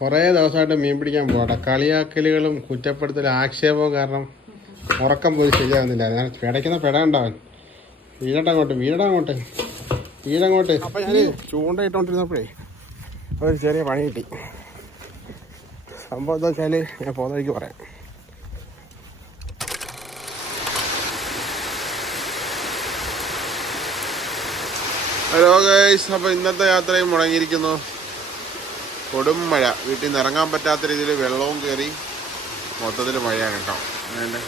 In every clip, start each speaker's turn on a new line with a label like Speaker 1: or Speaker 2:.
Speaker 1: കുറേ ദിവസമായിട്ട് മീൻ പിടിക്കാൻ പോകട്ടെ കളിയാക്കലുകളും കുറ്റപ്പെടുത്തലും ആക്ഷേപവും കാരണം ഉറക്കം പോയി ശരിയാവുന്നില്ല. ഞാൻ പിടയ്ക്കുന്ന പിട ഉണ്ടാവൻ വീടങ്ങോട്ട് വീടങ്ങോട്ട് അപ്പം ഞാൻ ചൂണ്ട ഇട്ടോണ്ടിരുന്നപ്പോഴേ ഒരു ചെറിയ പണി കിട്ടി. സംഭവം എന്താ വെച്ചാൽ ഞാൻ പോകുന്ന പറയാം. ഹലോ ഗൈസ് അപ്പോൾ ഇന്നത്തെ യാത്രയും മുടങ്ങിയിരിക്കുന്നു. കൊടും മഴ. വീട്ടിൽ നിന്ന് ഇറങ്ങാൻ പറ്റാത്ത രീതിയിൽ വെള്ളവും കയറി മൊത്തത്തിൽ മഴയാണ് കേട്ടോ. അതിന്റെ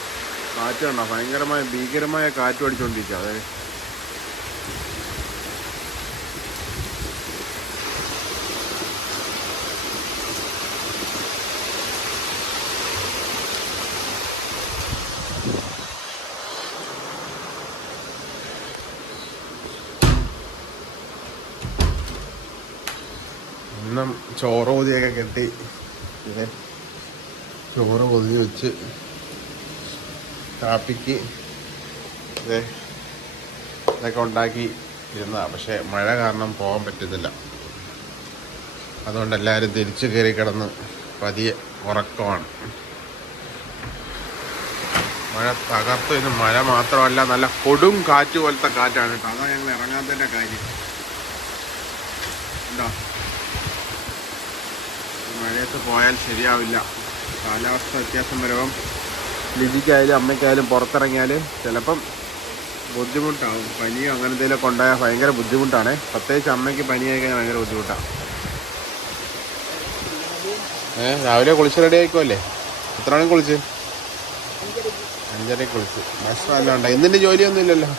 Speaker 1: കാറ്റ് ഭയങ്കരമായ ഭീകരമായ കാറ്റ് അടിച്ചുകൊണ്ടിരിക്കുക അതായത് ഇന്നും ചോറ് പൊതിയൊക്കെ കെട്ടി. പിന്നെ ചോറ് പൊതി വെച്ച് കാപ്പിക്ക് ഇത് ഇതൊക്കെ ഉണ്ടാക്കി ഇരുന്നതാണ് പക്ഷേ മഴ കാരണം പോകാൻ പറ്റുന്നില്ല അതുകൊണ്ട് എല്ലാവരും തിരിച്ചു കയറി കിടന്ന് പതിയെ ഉറക്കമാണ്. മഴ തകർത്തു ഇന്ന് മഴ മാത്രമല്ല നല്ല കൊടും കാറ്റ് പോലത്തെ കാറ്റാണ് കേട്ടോ. അതാണ് ഞങ്ങൾ ഇറങ്ങാത്തതിന്റെ കാര്യം. ഉണ്ടോ മഴയത്ത് പോയാൽ ശരിയാവില്ല. കാലാവസ്ഥ വ്യത്യാസം വരവും ലിജിക്കായാലും അമ്മയ്ക്കായാലും പുറത്തിറങ്ങിയാൽ ചിലപ്പം ബുദ്ധിമുട്ടാവും. പനിയോ അങ്ങനെ എന്തെങ്കിലുമൊക്കെ ഉണ്ടായാൽ ഭയങ്കര ബുദ്ധിമുട്ടാണ്. പ്രത്യേകിച്ച് അമ്മയ്ക്ക് പനിയായി ഭയങ്കര ബുദ്ധിമുട്ടാണ്. ഏ രാവിലെ കുളിച്ച് റെഡി ആയിക്കോല്ലേ എത്ര മണി കുളിച്ച്? അഞ്ചരയ്ക്ക് കുളിച്ച്. ഭക്ഷണം എല്ലാം ഉണ്ടായി. ഇന്നിന്റെ ജോലിയൊന്നും ഇല്ലല്ലോ?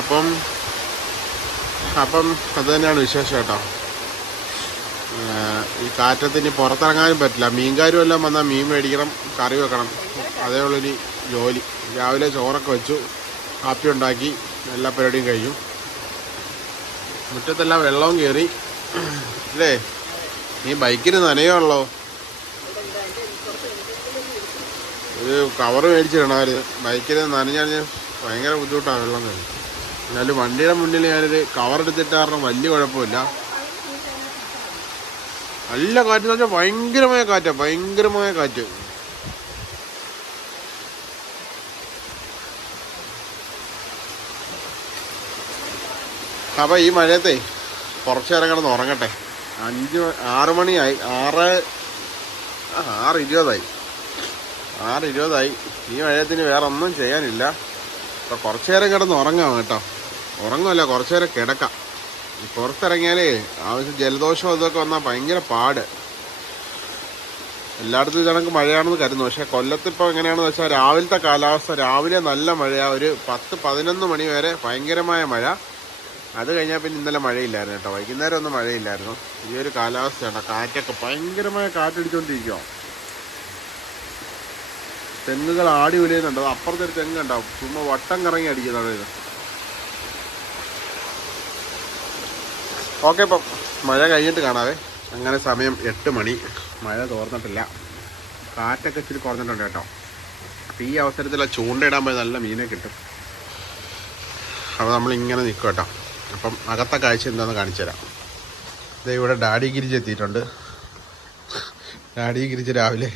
Speaker 1: അപ്പം അപ്പം അത് തന്നെയാണ് വിശേഷം കേട്ടോ. ഈ കാറ്റത്തിന് പുറത്തിറങ്ങാനും പറ്റില്ല. മീൻകാരും എല്ലാം വന്നാൽ മീൻ മേടിക്കണം കറി വെക്കണം. അതേ ഉള്ളൊരു ജോലി. രാവിലെ ചോറൊക്കെ വെച്ചു കാപ്പി ഉണ്ടാക്കി എല്ലാ പരിപാടിയും കഴിഞ്ഞു. മുറ്റത്തെല്ലാം വെള്ളവും കയറി. അല്ലേ? നീ ബൈക്കിന് നനയുള്ളോ ഒരു കവറ് മേടിച്ചിടണമായിരുന്നു ബൈക്കിന് നനഞ്ഞാൽ ഭയങ്കര ബുദ്ധിമുട്ടാണ് വെള്ളം കയറി. എന്നാലും വണ്ടിയുടെ മുന്നിൽ ഞാനൊരു കവർ എടുത്തിട്ട് കാരണം വലിയ കുഴപ്പമില്ല. നല്ല കാറ്റ് എന്ന് വെച്ചാൽ ഭയങ്കരമായ കാറ്റാ ഭയങ്കരമായ കാറ്റ്. അപ്പൊ ഈ മഴയത്തെ കുറച്ചു നേരം കിടന്ന് ഉറങ്ങട്ടെ. അഞ്ച് ആറ് മണിയായി ആറ് ആറ് ഇരുപതായി. ആറ് ഇരുപതായി. ഈ മഴയത്തിന് വേറെ ഒന്നും ചെയ്യാനില്ല. അപ്പൊ കുറച്ചു നേരം കിടന്ന് ഉറങ്ങാം കേട്ടോ. ഉറങ്ങുമല്ല കുറച്ചു നേരം കിടക്കാം. പുറത്തിറങ്ങിയാലേ ആവശ്യം ജലദോഷം ഇതൊക്കെ വന്നാൽ ഭയങ്കര പാട്. എല്ലായിടത്തും ഇതാണെങ്കിൽ മഴയാണെന്ന് കരുതുന്നു. പക്ഷേ കൊല്ലത്തിപ്പോൾ എങ്ങനെയാണെന്ന് വെച്ചാൽ രാവിലത്തെ കാലാവസ്ഥ രാവിലെ നല്ല മഴയാണ് ഒരു പത്ത് പതിനൊന്ന് മണി വരെ ഭയങ്കരമായ മഴ. അത് കഴിഞ്ഞാൽ പിന്നെ ഇന്നലെ മഴയില്ലായിരുന്നു കേട്ടോ. വൈകുന്നേരം ഒന്നും മഴയില്ലായിരുന്നു. ഈ ഒരു കാലാവസ്ഥയാണ്. കാറ്റൊക്കെ ഭയങ്കരമായ കാറ്റടിച്ചുകൊണ്ടിരിക്കുമോ തെങ്ങുകൾ ആടി ഉലയുന്നുണ്ട്. അത് അപ്പുറത്തെ ഒരു തെങ്ങ് ഉണ്ടാവും ചുമ്മാ വട്ടം കറങ്ങി അടിക്കുന്നതാണ് ഇത്. ഓക്കെ ഇപ്പം മഴ കഴിഞ്ഞിട്ട് കാണാവേ. അങ്ങനെ സമയം എട്ട് മണി. മഴ തോർന്നിട്ടില്ല. കാറ്റൊക്കെ ഇച്ചിരി കുറഞ്ഞിട്ടുണ്ട് കേട്ടോ. അപ്പം ഈ അവസരത്തിൽ ആ ചൂണ്ടയിടാൻ പോയി നല്ല മീനെ കിട്ടും. അപ്പോൾ നമ്മളിങ്ങനെ നിൽക്കും കേട്ടോ. അപ്പം അകത്തെ കാഴ്ച എന്താണെന്ന് കാണിച്ചു തരാം. ഇവിടെ ഡാഡി ഗിരിജ് എത്തിയിട്ടുണ്ട്. ഡാഡി ഗിരിജ് രാവിലെ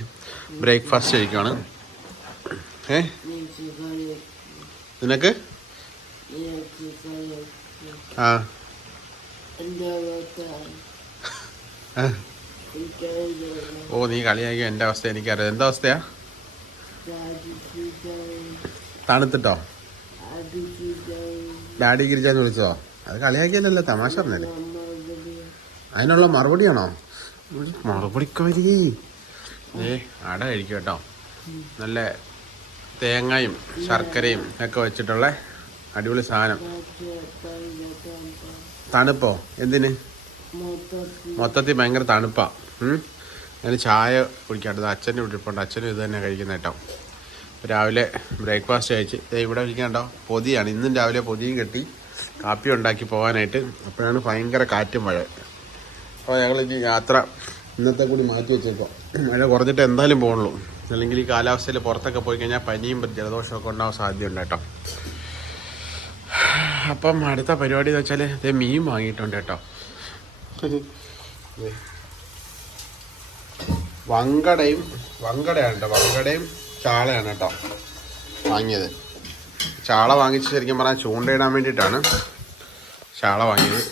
Speaker 1: ബ്രേക്ക്ഫാസ്റ്റ് കഴിക്കുകയാണ് ഏ? നിനക്ക്? ആ. ഓ നീ കളിയാക്കി എന്റെ അവസ്ഥ എനിക്കറിയാം. എന്താ അവസ്ഥയാ? തണുത്തിട്ടോ? ഡാഡി ഗിരിജാന്ന് വിളിച്ചോ അത് കളിയാക്കിയല്ലോ തമാശ പറഞ്ഞല്ലേ അതിനുള്ള മറുപടിയാണോ? മറുപടിക്കാരി ഏ അട കഴിക്കും കേട്ടോ. നല്ല തേങ്ങയും ശർക്കരയും ഒക്കെ വെച്ചിട്ടുള്ള അടിപൊളി സാധനം. തണുപ്പോ? എന്തിന്? മൊത്തത്തിൽ. ഭയങ്കര തണുപ്പാ. ഞാൻ ചായ കുടിക്കാണ്ട് അച്ഛന്റെ ഇവിടെ ഇരിപ്പുണ്ട് അച്ഛനും ഇത് തന്നെ കഴിക്കുന്ന കേട്ടോ. രാവിലെ ബ്രേക്ക്ഫാസ്റ്റ് കഴിച്ച് ഇവിടെ ഇരിക്കണ്ടോ പൊതിയാണ്. ഇന്നും രാവിലെ പൊതിയും കെട്ടി കാപ്പി ഉണ്ടാക്കി പോകാനായിട്ട് അപ്പോഴാണ് ഭയങ്കര കാറ്റും മഴ. അപ്പോൾ ഞങ്ങൾ ഇനി യാത്ര ഇന്നത്തെ കൂടി മാറ്റി വെച്ചേക്കോ മഴ കുറഞ്ഞിട്ട് എന്തായാലും പോകുള്ളൂ അല്ലെങ്കിൽ ഈ കാലാവസ്ഥയിൽ പുറത്തൊക്കെ പോയി കഴിഞ്ഞാൽ പനിയും ജലദോഷമൊക്കെ ഉണ്ടാവാൻ സാധ്യതയുണ്ട് കേട്ടോ. അപ്പം അടുത്ത പരിപാടി എന്ന് വെച്ചാൽ ഇത് മീൻ വാങ്ങിയിട്ടുണ്ട് കേട്ടോ. വങ്കടയും വങ്കടയാണ് കേട്ടോ. വങ്കടയും ചാളയാണ് കേട്ടോ വാങ്ങിയത്. ചാള വാങ്ങിച്ച് ശരിക്കും പറഞ്ഞാൽ ചൂണ്ടയിടാൻ വേണ്ടിയിട്ടാണ് ചാള വാങ്ങിയത്.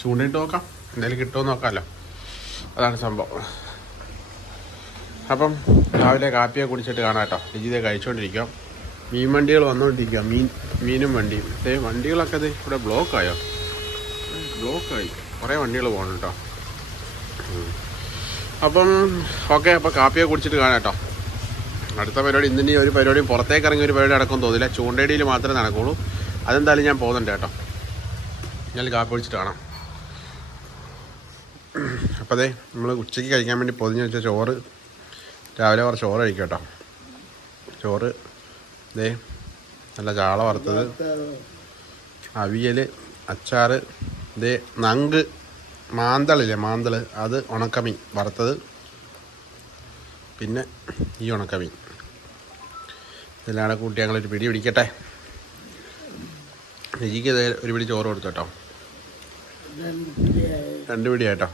Speaker 1: ചൂണ്ടയിട്ട് നോക്കാം. എന്തായാലും കിട്ടുമോ നോക്കാമല്ലോ. അതാണ് സംഭവം. അപ്പം രാവിലെ കാപ്പിയൊക്കെ കുടിച്ചിട്ട് കാണാം കേട്ടോ. ലിജിതെ കഴിച്ചുകൊണ്ടിരിക്കുക മീൻ വണ്ടികൾ വന്നുകൊണ്ടിരിക്കുക മീൻ മീനും വണ്ടിയും. അതേ വണ്ടികളൊക്കെ അത് ഇവിടെ ബ്ലോക്കായോ ബ്ലോക്കായി കുറേ വണ്ടികൾ പോകണം കേട്ടോ. അപ്പം ഓക്കെ അപ്പോൾ കാപ്പിയൊക്കെ കുടിച്ചിട്ട് കാണാം കേട്ടോ അടുത്ത പരിപാടി ഇന്നിനി ഒരു പരിപാടിയും പുറത്തേക്ക് ഇറങ്ങി ഒരു പരിപാടി നടക്കും തോന്നില്ല ചൂണ്ടയിടിയിൽ മാത്രമേ നടക്കുള്ളൂ. അതെന്തായാലും ഞാൻ പോകുന്നുണ്ട് കേട്ടോ. ഞാൻ കാപ്പി കുടിച്ചിട്ട് കാണാം. അപ്പോൾ അതെ നമ്മൾ ഉച്ചയ്ക്ക് കഴിക്കാൻ വേണ്ടി പൊതിഞ്ഞ് വെച്ച ചോറ് രാവിലെ കുറച്ച് ചോറ് കഴിക്കാം കേട്ടോ ചോറ് ദേ നല്ല ചാള വറുത്തത്. അവിയൽ അച്ചാർ ദേ നങ്ക് മാന്തളില്ലേ മാന്തൾ അത് ഉണക്കമീൻ വറുത്തത്. പിന്നെ ഈ ഉണക്കമീൻ. ഇതെല്ലാം കൂടെ കൂട്ടി ഞങ്ങളൊരു പിടി പിടിക്കട്ടെ. എനിക്ക് ഒരു പിടി ചോറ് കൊടുത്തു കേട്ടോ. രണ്ട് പിടിയായിട്ടോ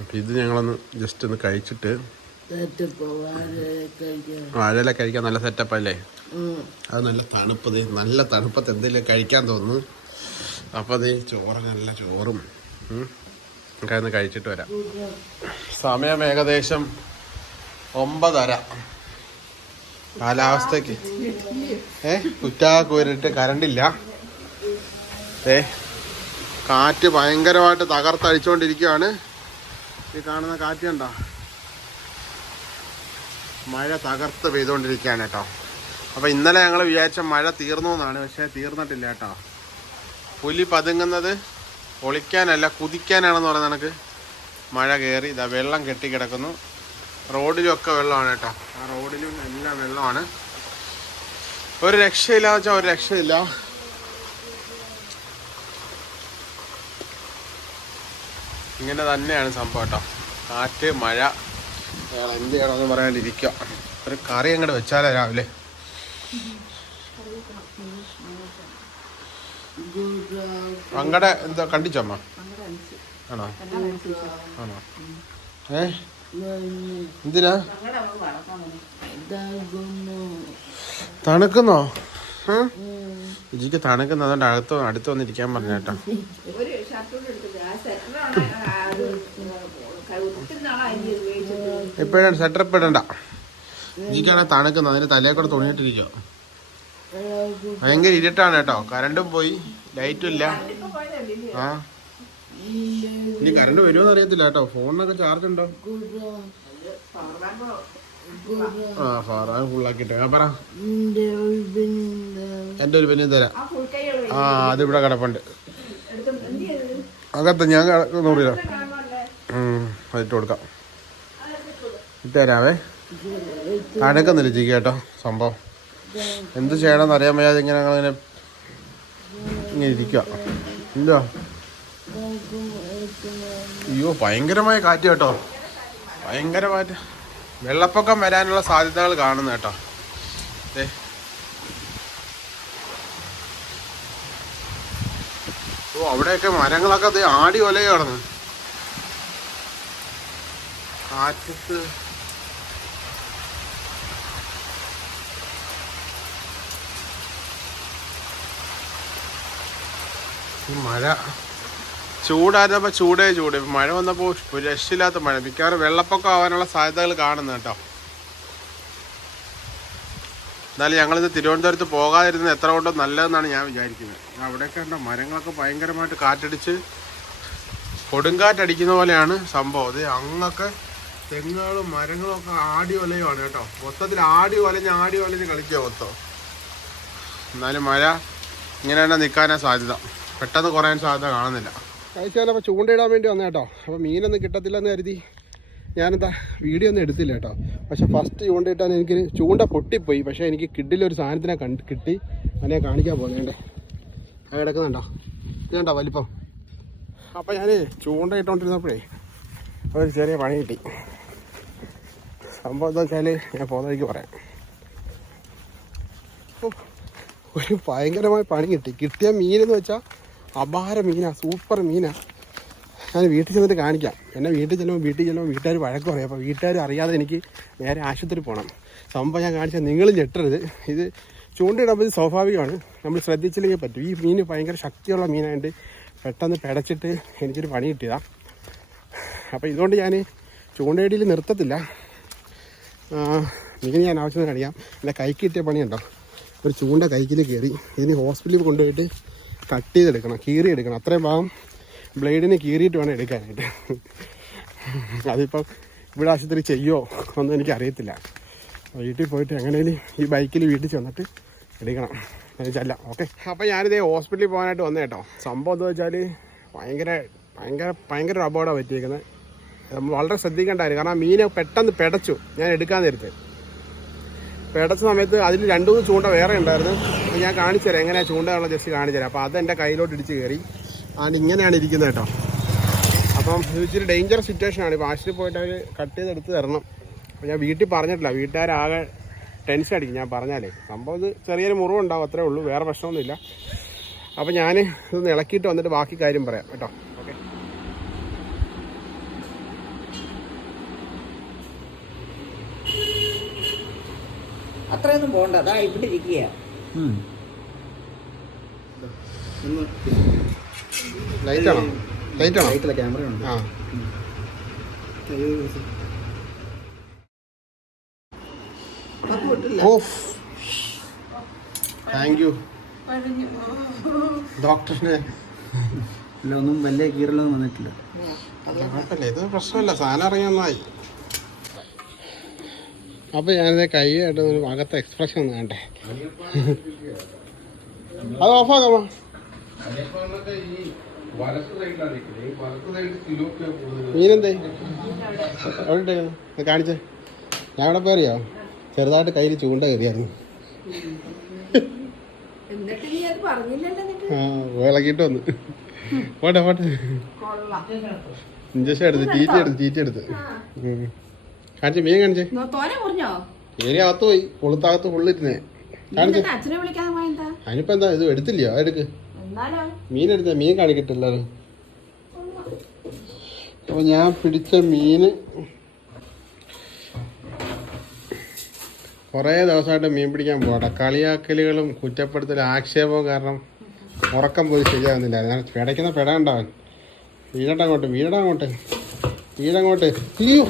Speaker 1: അപ്പം ഇത് ഞങ്ങളൊന്ന് ജസ്റ്റ് ഒന്ന് കഴിച്ചിട്ട് വാഴയില കഴിക്കാൻ നല്ല സെറ്റപ്പ് അല്ലേ? അത് നല്ല തണുപ്പ് നല്ല തണുപ്പത്ത് എന്തെങ്കിലും കഴിക്കാൻ തോന്നുന്നു. അപ്പോൾ അതേ ചോറ് നല്ല ചോറും. നമുക്കതൊന്ന് കഴിച്ചിട്ട് വരാം. സമയം ഏകദേശം ഒമ്പതര. കാലാവസ്ഥക്ക് ഏ? കുറ്റാ കോരിട്ട് കറണ്ടില്ല ഏ കാറ്റ് ഭയങ്കരമായിട്ട് തകർത്തടിച്ചുകൊണ്ടിരിക്കുകയാണ് ഈ കാണുന്ന കാറ്റ് കണ്ടോ? മഴ തകർത്ത് പെയ്തുകൊണ്ടിരിക്കുകയാണ് കേട്ടോ. അപ്പോൾ ഇന്നലെ ഞങ്ങൾ വിചാരിച്ച മഴ തീർന്നു എന്നാണ് പക്ഷേ തീർന്നിട്ടില്ല കേട്ടോ. പുലി പതുങ്ങുന്നത് ഒളിക്കാനല്ല കുതിക്കാനാണെന്ന് പറയുന്നത് കണക്ക് മഴ കയറി ഇതാ വെള്ളം കെട്ടിക്കിടക്കുന്നു. റോഡിലൊക്കെ വെള്ളമാണ് കേട്ടോ. ആ റോഡിലും എല്ലാം വെള്ളമാണ്. ഒരു രക്ഷയില്ല വെച്ചാൽ ഒരു രക്ഷയില്ല. ഇങ്ങനെ തന്നെയാണ് സംഭവം കേട്ടോ. കാറ്റ് മഴ. അയാൾ എന്ത് പറയാണ്ടിരിക്കുക ഒരു കറി അങ്ങോട്ട് വെച്ചാലേ രാവിലെ. അങ്ങടെ എന്താ കണ്ടിച്ചമ്മ ആണോ? ആണോ? ഏ? എന്തിനാ? തണുക്കുന്നോ? ഇജിക്ക് തണുക്കുന്ന അതുകൊണ്ട് അകത്ത് അടുത്ത് വന്നിരിക്കാൻ പറഞ്ഞ ഇപ്പോഴാണ് സെറ്റപ്പ് ഇടണ്ട. ഇജിക്കാണ് തണുക്കുന്നത്. അതിന് തലയെ കൂടെ തുണിയിട്ടിരിക്കോ ഭയങ്കര ഇരുട്ടാണ് കേട്ടോ. കറണ്ടും പോയി. ലൈറ്റും ഇല്ല. ആ. ഇനി കറണ്ട് വരുമോന്ന് അറിയത്തില്ല കേട്ടോ. ഫോണിനൊക്കെ ചാർജ് ഉണ്ടോ? ആ ഫാറാ ഫുള്ളാക്കിട്ടെ പറ. എന്റെ ഒരു പെണ്ണിന് തരാം.
Speaker 2: ആ അതിവിടെ കൈകൾ
Speaker 1: ആ അത് ഇവിടെ കിടപ്പുണ്ട്. അകത്ത് ഞാൻ
Speaker 2: കാണുമല്ലേ
Speaker 1: അതിട്ട് കൊടുക്കാം. ഇട്ട് തരാവേ. തണുക്കുന്നില്ല ചിക്ക് കേട്ടോ സംഭവം? എന്ത് ചെയ്യണമെന്ന് അറിയാൻ വയ്യാതെ ഇങ്ങനെ ഞങ്ങളിങ്ങനെ ഇങ്ങനെ ഇരിക്കുക എന്തോ അയ്യോ ഭയങ്കരമായ കാറ്റ് കേട്ടോ. ഭയങ്കരമായിട്ട് വെള്ളപ്പൊക്കം വരാനുള്ള സാധ്യതകൾ കാണുന്നു കേട്ടോ. ദേ. ഓ അവിടെയൊക്കെ മരങ്ങളൊക്കെ ആടി ഒലയെ കാറ്റത്ത്. ഈ മഴ. ചൂടായിരുന്നപ്പോൾ ചൂടേ ചൂട്. മഴ വന്നപ്പോൾ രക്ഷയില്ലാത്ത മഴ. മിക്കവാറും വെള്ളപ്പൊക്കം ആവാനുള്ള സാധ്യതകൾ കാണുന്നു കേട്ടോ. എന്നാലും ഞങ്ങളിത് തിരുവനന്തപുരത്ത് പോകാതിരുന്നത് എത്ര കൊണ്ടോ നല്ലതെന്നാണ് ഞാൻ വിചാരിക്കുന്നത്. അവിടെയൊക്കെ ഉണ്ടോ മരങ്ങളൊക്കെ ഭയങ്കരമായിട്ട് കാറ്റടിച്ച് കൊടുങ്കാറ്റടിക്കുന്ന പോലെയാണ് സംഭവം. അത് അങ്ങൊക്കെ തെങ്ങുകളും മരങ്ങളും ഒക്കെ ആടി ഒലയുമാണ് കേട്ടോ. മൊത്തത്തിൽ ആടി ഒലഞ്ഞ് ആടി ഒലഞ്ഞ് കളിക്കുക മൊത്തം. എന്നാലും മഴ ഇങ്ങനെ തന്നെ നിൽക്കാനാ സാധ്യത. പെട്ടെന്ന് കുറയാൻ സാധ്യത കാണുന്നില്ല. കഴിച്ചാലപ്പോൾ ചൂണ്ടയിടാൻ വേണ്ടി വന്നേട്ടോ അപ്പോൾ മീനൊന്നും കിട്ടത്തില്ലെന്ന് കരുതി. ഞാനെന്താ വീഡിയോ ഒന്നും എടുത്തില്ല കേട്ടോ. പക്ഷെ ഫസ്റ്റ് ചൂണ്ടയിട്ടാൻ എനിക്ക് ചൂണ്ട പൊട്ടിപ്പോയി. പക്ഷേ എനിക്ക് കിഡിലൊരു സാധനത്തിനെ കണ്ട് കിട്ടി. അതിനെ കാണിക്കാൻ പോകുന്നേണ്ടേ അത് കിടക്കുന്നുണ്ടോ? ഇത് കണ്ടോ വലിപ്പം? അപ്പോൾ ഞാൻ ചൂണ്ട ഇട്ടുകൊണ്ടിരുന്നപ്പോഴേ ഒരു ചെറിയ പണി കിട്ടി. സംഭവം എന്താ വെച്ചാൽ ഞാൻ പോകുന്ന വഴിക്ക് പറയാം. ഒരു ഭയങ്കരമായ പണി കിട്ടി. കിട്ടിയ മീനെന്ന് വെച്ചാൽ അപാര മീനാ സൂപ്പർ മീനാ. ഞാൻ വീട്ടിൽ ചെന്നിട്ട് കാണിക്കാം. എന്നെ വീട്ടിൽ ചെല്ലുമ്പോൾ വീട്ടിൽ ചെല്ലുമ്പോൾ വീട്ടുകാർ വഴക്ക് പറയും. അപ്പോൾ വീട്ടുകാർ അറിയാതെ എനിക്ക് നേരെ ആശുപത്രി പോകണം സംഭവം ഞാൻ കാണിച്ചാൽ നിങ്ങൾ ഞെട്ടരുത്. ഇത് ചൂണ്ടയിടുമ്പോൾ ഇത് സ്വാഭാവികമാണ്. നമ്മൾ ശ്രദ്ധിച്ചില്ലെങ്കിൽ പറ്റും. ഈ മീൻ ഭയങ്കര ശക്തിയുള്ള മീനായതുകൊണ്ട് പെട്ടെന്ന് പിടച്ചിട്ട് എനിക്കൊരു പണി കിട്ടിയതാണ് അപ്പോൾ ഇതുകൊണ്ട് ഞാൻ ചൂണ്ടയിടിയിൽ നിർത്തത്തില്ല. ഇതിന് ഞാൻ ആവശ്യം കാണിക്കാം എന്റെ കൈക്ക് കിട്ടിയ പണിയുണ്ടോ ഒരു ചൂണ്ട കൈക്കിൽ കയറി. ഇതിന് ഹോസ്പിറ്റലിൽ കൊണ്ടുപോയിട്ട് കട്ട് ചെയ്തെടുക്കണം. കീറി എടുക്കണം അത്രയും ഭാഗം ബ്ലേഡിന് കീറിയിട്ട് വേണം എടുക്കാനായിട്ട്. അതിപ്പം ഇവിടെ ആശുപത്രി ചെയ്യോ ഒന്നും എനിക്കറിയത്തില്ല. വീട്ടിൽ പോയിട്ട് എങ്ങനെയും ഈ ബൈക്കിൽ വീട്ടിൽ ചെന്നിട്ട് എടുക്കണം. എന്ന് ചെല്ലാം ഓക്കെ. അപ്പോൾ ഞാനിതേ ഹോസ്പിറ്റലിൽ പോകാനായിട്ട് വന്നേ കേട്ടോ. സംഭവം എന്താ വെച്ചാൽ ഭയങ്കര ഭയങ്കര ഭയങ്കര ഒരു പറ്റിയിരിക്കുന്നത് നമ്മൾ വളരെ ശ്രദ്ധിക്കേണ്ടായിരുന്നു. കാരണം മീനെ പെട്ടെന്ന് പെടച്ചു. ഞാൻ എടുക്കാൻ നേരത്തെ. പെടച്ച സമയത്ത് അതിൽ രണ്ടു മൂന്ന് ചൂണ്ട വേറെ ഉണ്ടായിരുന്നു. ഞാൻ കാണിച്ചു തരാം എങ്ങനെയാണ് ചൂണ്ടയുള്ള ജസ്റ്റ് കാണിച്ചു തരാം അപ്പോൾ അത് എന്റെ കയ്യിലോട്ട് ഇടിച്ച് കയറി. അതുകൊണ്ട് ഇങ്ങനെയാണ് ഇരിക്കുന്നത് കേട്ടോ. അപ്പം ഇത് ഇച്ചിരി ഡേഞ്ചർ സിറ്റുവേഷൻ ആണ്. ഇപ്പോൾ ആശുപത്രി പോയിട്ട് അവർ കട്ട് ചെയ്തെടുത്ത് തരണം. അപ്പോൾ ഞാൻ വീട്ടിൽ പറഞ്ഞിട്ടില്ല. വീട്ടുകാരാകെ ടെൻഷൻ അടിക്കും. ഞാൻ പറഞ്ഞാലേ സംഭവം ഇത് ചെറിയൊരു മുറിവുണ്ടാവും അത്രേ ഉള്ളൂ. വേറെ പ്രശ്നമൊന്നുമില്ല. അപ്പോൾ ഞാൻ ഇതൊന്ന് ഇളക്കിയിട്ട് വന്നിട്ട് ബാക്കി കാര്യം പറയാം കേട്ടോ. ഓക്കെ
Speaker 2: അത്രയൊന്നും പോകണ്ട അതാ ഇവിടെ ഇരിക്കുക
Speaker 1: ലൈറ്റാണോ? ലൈറ്റാണോ?
Speaker 3: ലൈറ്റിലെ ക്യാമറ ഉണ്ട്.
Speaker 1: ആ. ഓഫ് താങ്ക് യു. ഡോക്ടറിന്.
Speaker 3: ഇല്ല ഒന്നും വലിയ കീറലൊന്നും വന്നിട്ടില്ല.
Speaker 1: കുഴപ്പമില്ല. ഇത് പ്രശ്നമില്ല. സാധനം ഇറങ്ങിയൊന്നായി അപ്പൊ ഞാനിത് കൈയായിട്ട് ഒരു അകത്തെ എക്സ്പ്രഷൻ ഒന്ന് കണ്ടേ അത് ഓഫാക്കാമോ മീനെന്തേ? കാണിച്ച. ഞാൻ ഇവിടെ പോയറിയോ ചെറുതായിട്ട് കയ്യിൽ ചൂണ്ട കയറിയായിരുന്നു. ആ വിളക്കിട്ട് വന്നു. പോട്ടെ പോട്ടെ.
Speaker 2: കൊള്ളാം
Speaker 1: ഇഞ്ചക്ഷൻ എടുത്ത് ചീറ്റ എടുത്ത്? ചീറ്റ എടുത്ത്. കാണിച്ച മീൻ കാണിച്ചേ.
Speaker 2: നോ- തോനെ മുറിഞ്ഞോ?
Speaker 1: ഏരിയ അകത്ത് പോയി. കൊളുത്തകത്ത് ഫുള്ളിരുന്നേ കാണിച്ചേ. അതിനിപ്പോ എന്താ ഇത് എടുത്തില്ലയോ?
Speaker 2: എന്നാലോ
Speaker 1: മീൻ എടുത്ത മീൻ കാണിക്കട്ടില്ല അപ്പൊ ഞാൻ പിടിച്ച മീന് കുറേ ദിവസമായിട്ട് മീൻ പിടിക്കാൻ പോകട്ടെ കളിയാക്കലുകളും കുറ്റപ്പെടുത്തലും ആക്ഷേപവും കാരണം ഉറക്കം പോയി ശരിയാവുന്നില്ല. ഞാൻ പിടയ്ക്കുന്ന പെടാണ്ടാവൻ വീഴട്ടെ അങ്ങോട്ട് വീടങ്ങോട്ട് വീഴങ്ങോട്ട് അയ്യോ.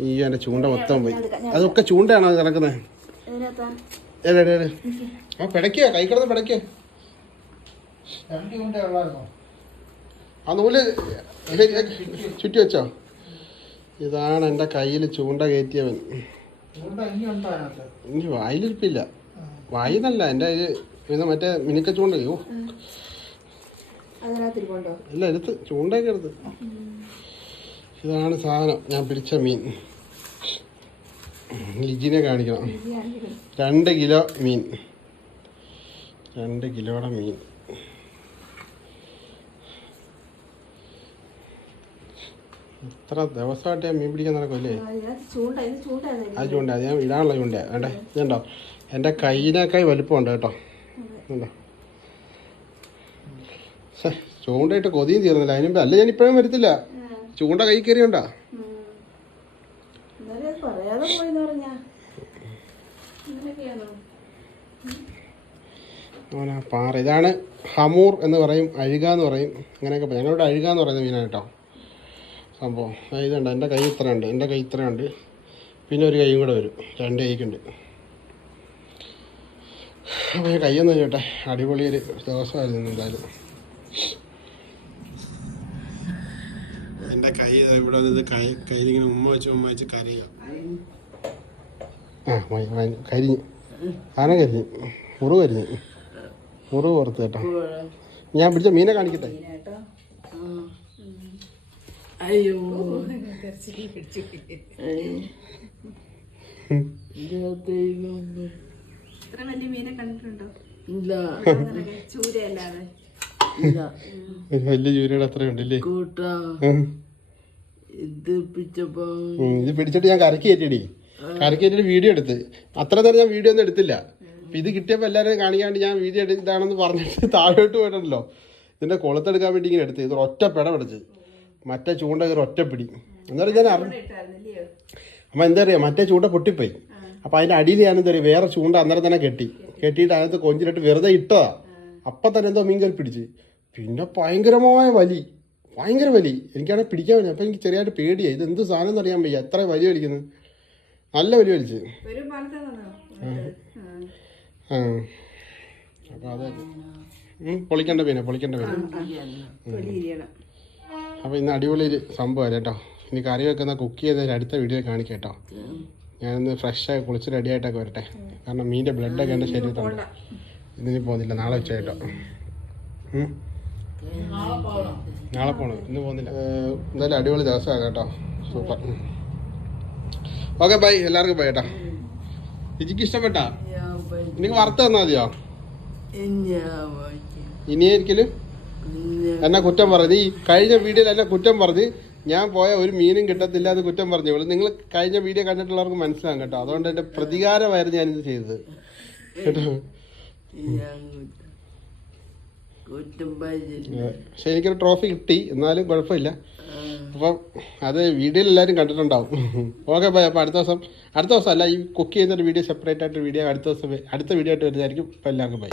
Speaker 1: അയ്യോ എന്റെ ചൂണ്ട മൊത്തം പോയി. അതൊക്കെ ചൂണ്ടയാണോ കിടക്കുന്നത്? എടേ. ആ പിടയ്ക്കുക കൈ കിടന്ന് പിടയ്ക്കുക ആ നൂൽ ചുറ്റി വെച്ചോ. ഇതാണ് എന്റെ കയ്യിൽ ചൂണ്ട കയറ്റിയവൻ. ഇനി വായിലിരിപ്പില്ല. വായിന്നല്ല എന്റെ പിന്നെ മറ്റേ മിനുക്ക ചൂണ്ടയോ ഇല്ല എടുത്ത് ചൂണ്ടയൊക്കെ എടുത്ത്. ഇതാണ് സാധനം ഞാൻ പിടിച്ച മീൻ. ലിജിനെ കാണിക്കണം. രണ്ട് കിലോ മീൻ. രണ്ട് കിലോയുടെ മീൻ. ഇത്ര ദിവസമായിട്ട് ഞാൻ മീൻ പിടിക്കാൻ നടക്കുമല്ലേ
Speaker 2: അത് ചൂണ്ട
Speaker 1: അത് ഞാൻ ഇടാനുള്ള ചൂണ്ട. വേണ്ടേ? ഇതുണ്ടോ? എന്റെ കയ്യിനേക്കായി വലുപ്പമുണ്ട് കേട്ടോ. ഉണ്ടോ ചൂണ്ടയിട്ട് കൊതിയും തീർന്നില്ല. അതിനുമ്പ് അല്ല ഞാൻ ഇപ്പോഴും വരത്തില്ല. ചൂണ്ട കൈ കയറിയുണ്ടോ
Speaker 2: എന്നാലും അത് പറയാതെ പോയെന്ന് പറഞ്ഞാ ഇങ്ങനെയൊക്കെയാണോ
Speaker 1: അവനാ പാറ ഇതാണ് ഹമൂർ എന്ന് പറയും അഴുക എന്ന് പറയും അങ്ങനെയൊക്കെ പറയും ഞങ്ങളുടെ അഴുക എന്ന് പറയുന്ന മീനാണ് കേട്ടോ സംഭവം ഇതുണ്ട് എന്റെ കൈ ഇത്ര ഉണ്ട് എന്റെ കൈ ഇത്ര ഉണ്ട് പിന്നെ ഒരു കൈയും കൂടെ വരും രണ്ട് കൈക്കുണ്ട് അപ്പോൾ ഞാൻ കൈയൊന്നും ചോട്ടെ അടിപൊളി ഒരു ദിവസമായിരുന്നു എന്തായാലും എന്റെ കൈ ഇവിടെ വന്നത് കൈ കയ്യിലിങ്ങനെ ഉമ്മ വെച്ച് ഉമ്മ വെച്ച് കരയുക ആ കരിഞ്ഞു ആന കരിഞ്ഞു മുറിവ് കരിഞ്ഞ് മുറിവ് പുറത്ത് കേട്ടോ ഞാൻ പിടിച്ച മീനെ കാണിക്കട്ടെ?
Speaker 2: അയ്യോ. ഇത്ര വലിയ മീനെ കണ്ടിട്ടുണ്ടോ?
Speaker 4: ഇല്ല.
Speaker 2: ചൂരയല്ലാതെ.
Speaker 4: ഇല്ല.
Speaker 1: ഒരു വലിയ ചൂരയുടെ അത്ര ഉണ്ടല്ലേ
Speaker 4: ഇത്
Speaker 1: ഉം, ഇത് പിടിച്ചിട്ട് ഞാൻ കരക്കി കയറ്റിയടി. കരക്കി കയറ്റിട്ട് വീഡിയോ എടുത്ത്. അത്ര നേരം ഞാൻ വീഡിയോ ഒന്നും എടുത്തില്ല. അപ്പം ഇത് കിട്ടിയപ്പോൾ എല്ലാവരും കാണിക്കാണ്ട് ഞാൻ വീഡിയോ എടുത്താണെന്ന് പറഞ്ഞിട്ട് താഴോട്ട് പോയിട്ടുണ്ടല്ലോ. ഇതിന്റെ കൊളുത്തെടുക്കാൻ വേണ്ടി ഇങ്ങനെ എടുത്ത്. ഇത് ഒറ്റ പിട പിടിച്ച്. മറ്റേ ചൂണ്ട കയറി ഒറ്റ പിടി. എന്നാലും ഞാൻ അറിഞ്ഞു അപ്പം എന്താ പറയുക മറ്റേ ചൂണ്ട പൊട്ടിപ്പോയി. അപ്പം അതിന്റെ അടിയിൽ ഞാൻ എന്താ പറയുക വേറെ ചൂണ്ട അന്നേരം തന്നെ കെട്ടി. കെട്ടിയിട്ട് അതിനകത്ത് കൊഞ്ചിലിട്ട് വെറുതെ ഇട്ടതാ. അപ്പം തന്നെ എന്തോ മീൻ കയറി പിടിച്ച്. പിന്നെ ഭയങ്കരമായ വലി. ഭയങ്കര വലി. എനിക്കാണെങ്കിൽ പിടിക്കാൻ വേണ്ടി അപ്പം എനിക്ക് ചെറിയായിട്ട് പേടിയായി. ഇത് എന്ത് സാധനം എന്നറിയാൻ വയ്യ. എത്ര വലി വലിക്കുന്നത്? നല്ല വലി വലിച്ച്.
Speaker 2: ഒരു പാലത്താണോ
Speaker 1: പൊളിക്കണ്ട അപ്പം അത് പൊളിക്കേണ്ട മീനാ പൊളിക്കേണ്ട മീനാ അപ്പോൾ ഇന്ന് അടിപൊളി ഒരു സംഭവം കേട്ടോ. ഇനി കറി വെക്കുന്ന കുക്ക് ചെയ്ത അടുത്ത വീഡിയോ കാണിക്കാം കേട്ടോ. ഞാനിന്ന് ഫ്രഷായി കുളിച്ച് റെഡി ആയിട്ടൊക്കെ വരട്ടെ. കാരണം മീന്റെ ബ്ലഡൊക്കെ എന്റെ ശരീരത്തുണ്ട് ഇന്നിനി പോകുന്നില്ല. നാളെ വെച്ച കേട്ടോ. നാളെ പോകണം ഇന്ന് പോകുന്നില്ല. എന്തായാലും അടിപൊളി ദിവസമാണ് കേട്ടോ. സൂപ്പർ. ഓക്കെ ബൈ എല്ലാവർക്കും ബൈ കേട്ടോ. രുചിക്ക് ഇഷ്ടപ്പെട്ടാ? എനിക്ക് വറുത്ത് തന്നാ മതിയോ? ഇനിയൊരിക്കലും എന്നെ കുറ്റം പറഞ്ഞു ഈ കഴിഞ്ഞ വീഡിയോയിൽ എന്നെ കുറ്റം പറഞ്ഞ് ഞാൻ പോയ ഒരു മീനും കിട്ടത്തില്ല എന്ന് കുറ്റം പറഞ്ഞു ഇവിടെ നിങ്ങൾ കഴിഞ്ഞ വീഡിയോ കണ്ടിട്ടുള്ളവർക്ക് മനസ്സിലാകും കേട്ടോ. അതുകൊണ്ട് എന്റെ പ്രതികാരമായിരുന്നു ഞാനിത് ചെയ്തത്. കേട്ടോ പക്ഷെ എനിക്കൊരു ട്രോഫി കിട്ടി. എന്നാലും കുഴപ്പമില്ല. അപ്പം അത് വീഡിയോയിൽ എല്ലാവരും കണ്ടിട്ടുണ്ടാവും. Okay bye. അപ്പോൾ അടുത്ത ദിവസം അടുത്ത ദിവസം അല്ല ഈ കുക്ക് ചെയ്യുന്ന ഒരു വീഡിയോ സെപ്പറേറ്റ് ആയിട്ട് വീഡിയോ അടുത്ത ദിവസം അടുത്ത വീഡിയോ ആയിട്ട് വരുന്നതായിരിക്കും. അപ്പോൾ എല്ലാവർക്കും ബൈ.